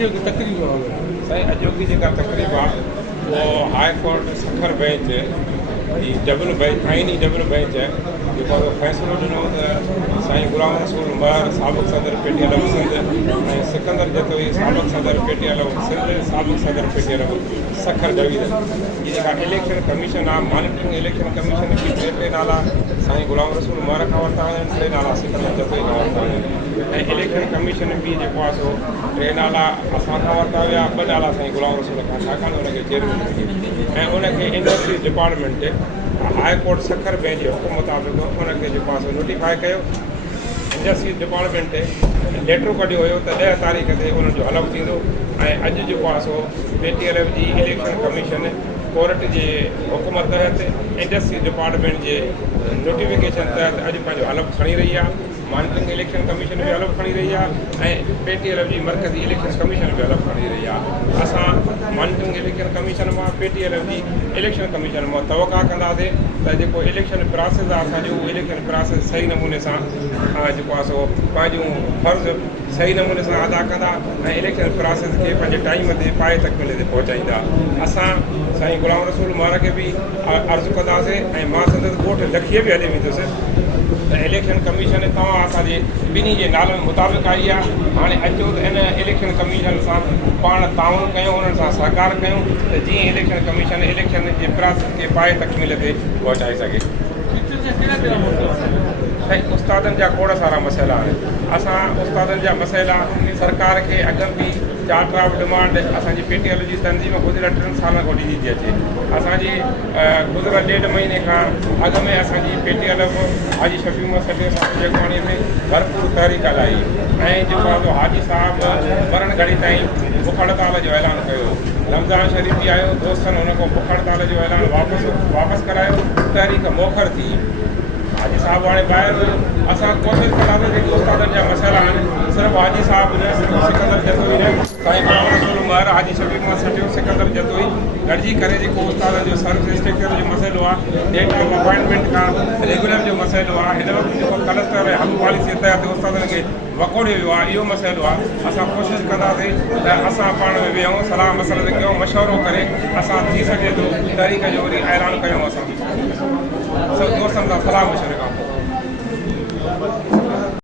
जो तकरीब साईं अॼोकी जेका तकरीब आहे उहो हाई कोर्ट सखर बेंच जी डबल बेंच आइनी डबल बेंच जेको फ़ैसिलो ॾिनो त साईं गुलाम रसूल महर साबिक़ सदर पेटीअल सिंध ऐं सिकंदर जतोई साबिक़ सदर पेटीअल सिंध साबिक़ सदर पेटीअल सखर जावेद जी जेका इलेक्शन कमीशन आहे मॉनिटरिंग इलेक्शन कमीशन जी टे नाला साईं गुलाम रसूल महर खां वरिता आहिनि, टे नाला सिकंदर जतोई खां वरिता आहिनि ऐं इलेक्शन कमीशन बि जेको आहे सो टे नाला असां खां वरिता विया, ॿ नाला साईं गुलाम रसूल खां, छाकाणि हुनखे चेयरमैन ऐं उनखे industry department high court Sukkur bench जे हुकुम मुताबिक़ उनखे जेको आहे सो नोटिफाई कयो। इंडस्ट्री डिपार्टमेंट लेटर कढियो हुयो त 10 तारीख़ ते उन्हनि जो हलफ़ थींदो ऐं अॼु जेको आहे सो पेटीएल जी इलेक्शन कमीशन कोर्ट जे हुकुम तहत इंडस्ट्री डिपार्टमेंट जे नोटिफिकेशन तहत अॼु पंहिंजो हलफ़ खणी रही आहे। मॉनिटरिंग इलेक्शन कमीशन बि हलफ़ खणी रही आहे ऐं पेटीएल जी मरकज़ी इलेक्शन कमीशन बि हलफ़ खणी रही आहे। असां मॉनिटरिंग इलेक्शन कमीशन मां पेटीएल जी इलेक्शन कमीशन मां तवक़ा कंदासीं त जेको इलेक्शन प्रोसेस आहे असांजो उहो इलेक्शन प्रोसेस सही नमूने सां जेको आहे सो पंहिंजूं फ़र्ज़ सही नमूने सां अदा कंदा ऐं इलेक्शन प्रोसेस खे पंहिंजे टाइम ते पाए तकमीले ते पहुचाईंदा। असां साईं गुलाम रसूल महर खे बि अर्ज़ु कंदासीं ऐं मां संदसि ॻोठु लखीअ बि हली वेंदुसि त इलेक्शन कमीशन तव्हां असांजे ॿिन्ही जे नालनि मुताबिक़ आई आहे, हाणे अचो त इन इलेक्शन कमीशन सां पाण ताउन कयूं, उन्हनि सां सहकार कयूं त जीअं इलेक्शन कमीशन इलेक्शन जे प्रोसेस खे पाए तकमील ते पहुचाए सघे। साईं उस्तादनि जा खोड़ सारा मसइला आहिनि। असां उस्तादनि जा मसइला सरकार खे अॻु बि चार्टर ऑफ डिमांड असांजी पेटीएल जी तनज़ीम गुज़िरियल 3 सालनि खां ॾिनी थी अचे। असांजी गुज़िरियल 1.5 महीने खां अॻु में असांजी पेटीएल हाजी शफ़ी मोहम्मद साहिब जेको ते भरपूर तहरीक हलाई ऐं जेको आहे हाजी साहिबु मरण घड़ी ताईं बुख हड़ताल जो ऐलान कयो। रमज़ान शरीफ़ बि आयो, दोस्तनि हुन खां बुख हड़ताल जो ऐलान वापसि करायो, तहरीक मोखर थी। हाजी साहब हाणे ॿाहिरि असां कोशिशि कंदासीं जेके उस्तादनि जा मसइला आहिनि सिर्फ़ु हाजी साहिब न सिकंदर जतोई न साईं गुलाम रसूल महर हाजी शफ़ी मोहम्मद सटियो सिकंदर जतोई गॾिजी करे जेको उस्तादनि जो सर्विस स्ट्रक्चर जो मसइलो आहे, डेट ऑफ अपॉइंटमेंट खां रेगुलर जो मसइलो आहे, हिन वक़्तु जेको कलस्टर हल पॉलिसी तहत उस्तादनि खे वकोड़ियो वियो आहे, इहो मसइलो आहे। असां कोशिशि कंदासीं त असां पाण में वेहूं, सलाह मसइले ते कयूं, मशवरो करे असां थी सघे थो तारीख़ जो वरी ऐलान कयूं। असां दोस्तनि सां सलाह मशवरे खां पोइ